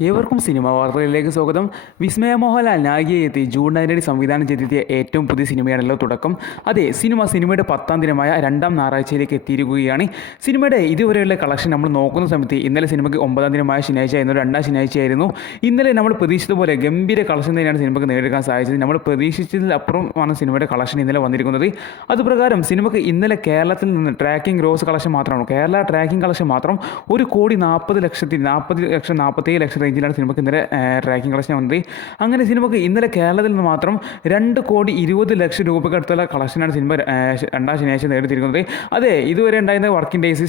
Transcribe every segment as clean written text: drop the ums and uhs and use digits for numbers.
ഏവർക്കും സിനിമാ വാർത്തകളിലേക്ക് സ്വാഗതം. വിസ്മയ മോഹൻലാൽ നായികയെ എത്തി ജൂൺ 9 സംവിധാനം ചെയ്തെത്തിയ ഏറ്റവും പുതിയ സിനിമയാണല്ലോ തുടക്കം. അതെ, സിനിമയുടെ 10ാം ദിനമായ രണ്ടാം ഞായറാഴ്ചയിലേക്ക് എത്തിയിരിക്കുകയാണ്. സിനിമയുടെ ഇതുവരെയുള്ള കളക്ഷൻ നമ്മൾ നോക്കുന്ന സമയത്ത് ഇന്നലെ സിനിമയ്ക്ക് 9ാം ദിനമായ ശനിയാഴ്ച ആയിരുന്നു, രണ്ടാം ശനിയാഴ്ചയായിരുന്നു. ഇന്നലെ നമ്മൾ പ്രതീക്ഷിച്ചതുപോലെ ഗംഭീര കളക്ഷൻ തന്നെയാണ് സിനിമയ്ക്ക് നേടിയെടുക്കാൻ സാധിച്ചത്. നമ്മൾ പ്രതീക്ഷിച്ചതിലപ്പുറമാണ് സിനിമയുടെ കളക്ഷൻ ഇന്നലെ വന്നിരിക്കുന്നത്. അതുപ്രകാരം സിനിമയ്ക്ക് ഇന്നലെ കേരളത്തിൽ നിന്ന് ട്രാക്കിംഗ് ഗ്രോസ് കളക്ഷൻ മാത്രമാണ്, കേരള ട്രാക്കിംഗ് കളക്ഷൻ മാത്രം 1,40,47,00,000 റേഞ്ചിലാണ് സിനിമയ്ക്ക് ഇന്നലെ ട്രാക്കിംഗ് കളക്ഷൻ വന്നത്. അങ്ങനെ സിനിമയ്ക്ക് ഇന്നലെ കേരളത്തിൽ നിന്ന് മാത്രം 2,20,00,000 രൂപയ്ക്ക് അടുത്തുള്ള കളക്ഷനാണ് സിനിമ രണ്ടാം ശനിയാഴ്ച നേടിയിരിക്കുന്നത്. അതെ, ഇതുവരെ ഉണ്ടായിരുന്ന വർക്കിംഗ് ഡേയ്സ്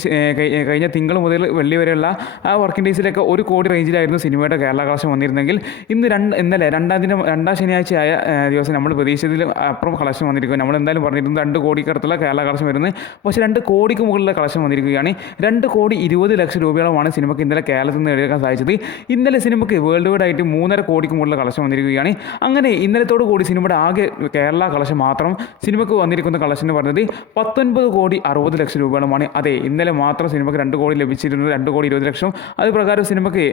കഴിഞ്ഞ തിങ്കൾ മുതൽ വെള്ളി വരെയുള്ള ആ വർക്കിംഗ് ഡേയ്സിലൊക്കെ 1 കോടി റേഞ്ചിലായിരുന്നു സിനിമയുടെ കേരള കളക്ഷൻ വന്നിരുന്നെങ്കിൽ ഇന്നലെ രണ്ടാം ശനിയാഴ്ചയായ ദിവസം നമ്മൾ പ്രതീക്ഷിച്ചതിൽ അപ്പുറം കളക്ഷൻ വന്നിരിക്കുക. നമ്മൾ എന്തായാലും പറഞ്ഞിരുന്നത് 2 കോടിക്ക് അടുത്തുള്ള കേരള കളക്ഷൻ വരുന്നത്, പക്ഷേ 2 കോടിക്ക് മുകളിലുള്ള കളക്ഷൻ വന്നിരിക്കുകയാണ്. 2,20,00,000 രൂപയോളമാണ് സിനിമയ്ക്ക് ഇന്നലെ കേരളത്തിൽ നിന്ന് നേടിയെടുക്കാൻ സാധിച്ചത്. ഇന്നലെ സിനിമയ്ക്ക് വേൾഡ് വൈഡ് ആയിട്ട് 3.5 കോടിക്ക് മുകളിലുള്ള കളക്ഷൻ വന്നിരിക്കുകയാണ്. അങ്ങനെ ഇന്നലത്തോടു കൂടി സിനിമയുടെ ആകെ കേരള കളക്ഷൻ മാത്രം സിനിമയ്ക്ക് വന്നിരിക്കുന്ന കളക്ഷൻ എന്ന് പറയുന്നത് 19,60,00,000 രൂപയോളമാണ്. അതെ, ഇന്നലെ മാത്രം സിനിമയ്ക്ക് 2 കോടി ലഭിച്ചിരുന്നത് 2,20,00,000. അത് പ്രകാരം സിനിമയ്ക്ക്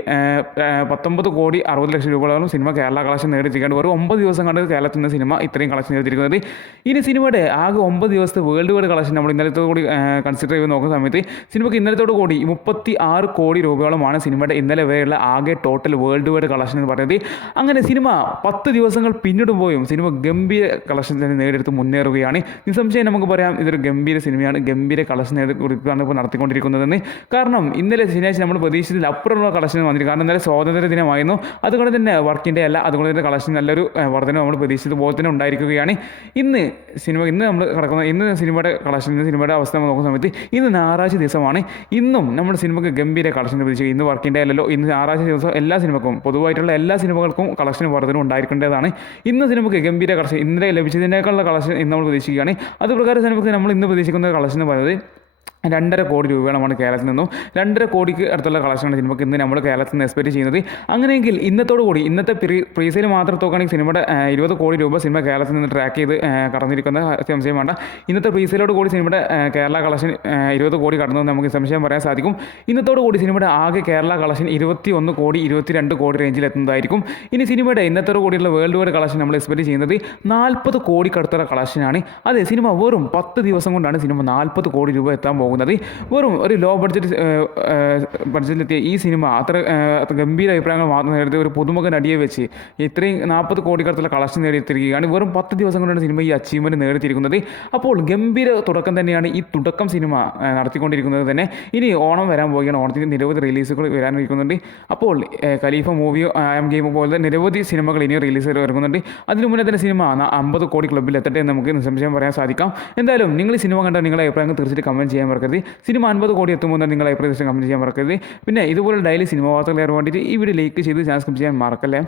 19,60,00,000 രൂപയോളം സിനിമ കേരള കളക്ഷൻ നേടിയിരിക്കുകയാണ്. വെറും 9 ദിവസം കണ്ട് കേരളത്തിൽ നിന്ന് സിനിമ ഇത്രയും കളക്ഷൻ നേടിയിരിക്കുന്നത്. ഇനി സിനിമയുടെ ആകെ 9 ദിവസത്തെ വേൾഡ് വൈഡ് കളക്ഷൻ നമ്മൾ ഇന്നലത്തോടു കൂടി കൺസിഡർ ചെയ്ത് നോക്കുന്ന സമയത്ത് സിനിമയ്ക്ക് ഇന്നലത്തോടു കൂടി 36 കോടി രൂപയോളമാണ് സിനിമയുടെ ഇന്നലെ വരെയുള്ള ആകെ ടോട്ടൽ വേൾഡ് വൈഡ് കളക്ഷൻ എന്ന് പറയുന്നത്. അങ്ങനെ സിനിമ 10 ദിവസങ്ങൾ പിന്നിടുമ്പോഴും സിനിമ ഗംഭീര കളക്ഷൻ തന്നെ നേടിയെടുത്ത് മുന്നേറുകയാണ്. നിസ്സംശയം നമുക്ക് പറയാം, ഇതൊരു ഗംഭീര സിനിമയാണ്, ഗംഭീര കളക്ഷൻ നേടിക്കൊടുക്കുകയാണ് ഇപ്പോൾ നടത്തിക്കൊണ്ടിരിക്കുന്നതെന്ന്. കാരണം ഇന്നലെ ശനിയാഴ്ച നമ്മൾ പ്രതീക്ഷിച്ചതിൽ അപ്പുറമുള്ള കളക്ഷൻ വന്നിരിക്കും. കാരണം ഇന്നലെ സ്വാതന്ത്ര്യ ദിനമായിരുന്നു, അതുകൊണ്ട് തന്നെ വർക്കിംഗ് ഡേ അല്ല, അതുകൊണ്ട് തന്നെ കളക്ഷൻ നല്ലൊരു വർധന നമ്മൾ പ്രതീക്ഷിച്ചതുപോലെ തന്നെ ഉണ്ടായിരിക്കുകയാണ്. ഇന്ന് നമ്മൾ കിടക്കുന്ന സിനിമയുടെ കളക്ഷൻ, സിനിമയുടെ അവസ്ഥ നോക്കുന്ന സമയത്ത് ഇന്ന് ഞായറാഴ്ച ദിവസമാണ്. ഇന്നും നമ്മുടെ സിനിമയ്ക്ക് ഗംഭീര കളക്ഷൻ പ്രതീക്ഷിക്കും. ഇന്ന് വർക്കിംഗ് ഡേ അല്ലല്ലോ, ഇന്ന് ഞായറാഴ്ച ദിവസം എല്ലാ സിനിമക്കും പൊതുവായിട്ടുള്ള എല്ലാ സിനിമകൾക്കും കളക്ഷൻ വർധന ഉണ്ടായിരിക്കേണ്ടതാണ്. ഇന്ന് സിനിമയ്ക്ക് ഗംഭീര കളക്ഷൻ ഇന്നലെ ലഭിച്ചതിനേക്കാളുള്ള കളക്ഷൻ ഇന്ന് നമ്മൾ പ്രതീക്ഷിക്കുകയാണ്. അത് പ്രകാരം സിനിമയ്ക്ക് നമ്മൾ ഇന്ന് പ്രതീക്ഷിക്കുന്ന കളക്ഷൻ എന്ന് പറയുന്നത് 2.5 കോടി രൂപയോളമാണ് കേരളത്തിൽ നിന്നും. 2.5 കോടിക്ക് അടുത്തുള്ള കളക്ഷനാണ് സിനിമയ്ക്ക് ഇന്ന് നമ്മൾ കേരളത്തിൽ നിന്ന് എക്സ്പെക്ട് ചെയ്യുന്നത്. അങ്ങനെയെങ്കിൽ ഇന്നത്തോടു കൂടി ഇന്നത്തെ പ്രീസെയിൽ മാത്രം നോക്കുകയാണെങ്കിൽ സിനിമയുടെ 20 കോടി രൂപ സിനിമ കേരളത്തിൽ നിന്ന് ട്രാക്ക് ചെയ്ത് കടന്നിരിക്കുന്ന സംശയം വേണ്ട. ഇന്നത്തെ പ്രീസെയിലോട് കൂടി സിനിമയുടെ കേരള കളക്ഷൻ 20 കോടി കടന്നു നമുക്ക് സംശയം പറയാൻ സാധിക്കും. ഇന്നത്തോടു കൂടി സിനിമയുടെ ആകെ കേരള കളക്ഷൻ 21 കോടി 22 കോടി റേഞ്ചിൽ എത്തുന്നതായിരിക്കും. ഇനി സിനിമയുടെ ഇന്നത്തോടു കൂടിയുള്ള വേൾഡ് വൈഡ് കളക്ഷൻ നമ്മൾ എക്സ്പെക്ട് ചെയ്യുന്നത് 40 കോടിക്ക് അടുത്തുള്ള കളക്ഷനാണ്. അതെ, സിനിമ വെറും 10 ദിവസം കൊണ്ടാണ് സിനിമ 40 കോടി രൂപ എത്താൻ പോകുന്നത്. വെറും ഒരു ലോ ബഡ്ജറ്റിലെത്തിയ ഈ സിനിമ അത്ര ഗംഭീര അഭിപ്രായങ്ങൾ മാത്രം നേടിയ ഒരു പുതുമുഖ നടിയെ വെച്ച് ഇത്രയും 40 കോടിക്കടുത്തുള്ള കളക്ഷൻ നേടിയെത്തിരിക്കുകയാണ്. വെറും 10 ദിവസം കൊണ്ടാണ് സിനിമ ഈ അച്ചീവ്മെൻറ്റ് നേടിയിരിക്കുന്നത്. അപ്പോൾ ഗംഭീര തുടക്കം തന്നെയാണ് ഈ തുടക്കം സിനിമ നടത്തിക്കൊണ്ടിരിക്കുന്നത് തന്നെ. ഇനി ഓണം വരാൻ പോവുകയാണ്. ഓണത്തിന് നിരവധി റിലീസുകൾ വരാനിരിക്കുന്നുണ്ട്. അപ്പോൾ ഖലീഫ മൂവിയോ ആം ഗെയിം പോലെ നിരവധി സിനിമകൾ ഇനിയും റിലീസ് ഇറങ്ങുന്നുണ്ട്. അതിനു മുന്നേ തന്നെ സിനിമ 50 കോടി ക്ലബ്ബിൽ എത്തട്ടെ എന്ന് നമുക്ക് നിസ്സംശയം പറയാൻ സാധിക്കാം. എന്തായാലും നിങ്ങൾ സിനിമ കണ്ടാൽ നിങ്ങളുടെ അഭിപ്രായങ്ങൾ തീർച്ചയായിട്ടും കമൻറ്റ് ചെയ്യാൻ മറക്കരുത്. സിനിമ 50 കോടി എത്തുമ്പോൾ നിങ്ങളുടെ അഭിപ്രായം കമൻറ്റ് ചെയ്യാൻ മറക്കരുത്. പിന്നെ ഇതുപോലെ ഡെയിലി സിനിമ വാർത്തകൾ അറിയാൻ വേണ്ടിയിട്ട് ഈ വീഡിയോ ലൈക്ക് ചെയ്ത് ചാനൽ സബ്സ്ക്രൈബ് ചെയ്യാൻ മറക്കല്ലേ.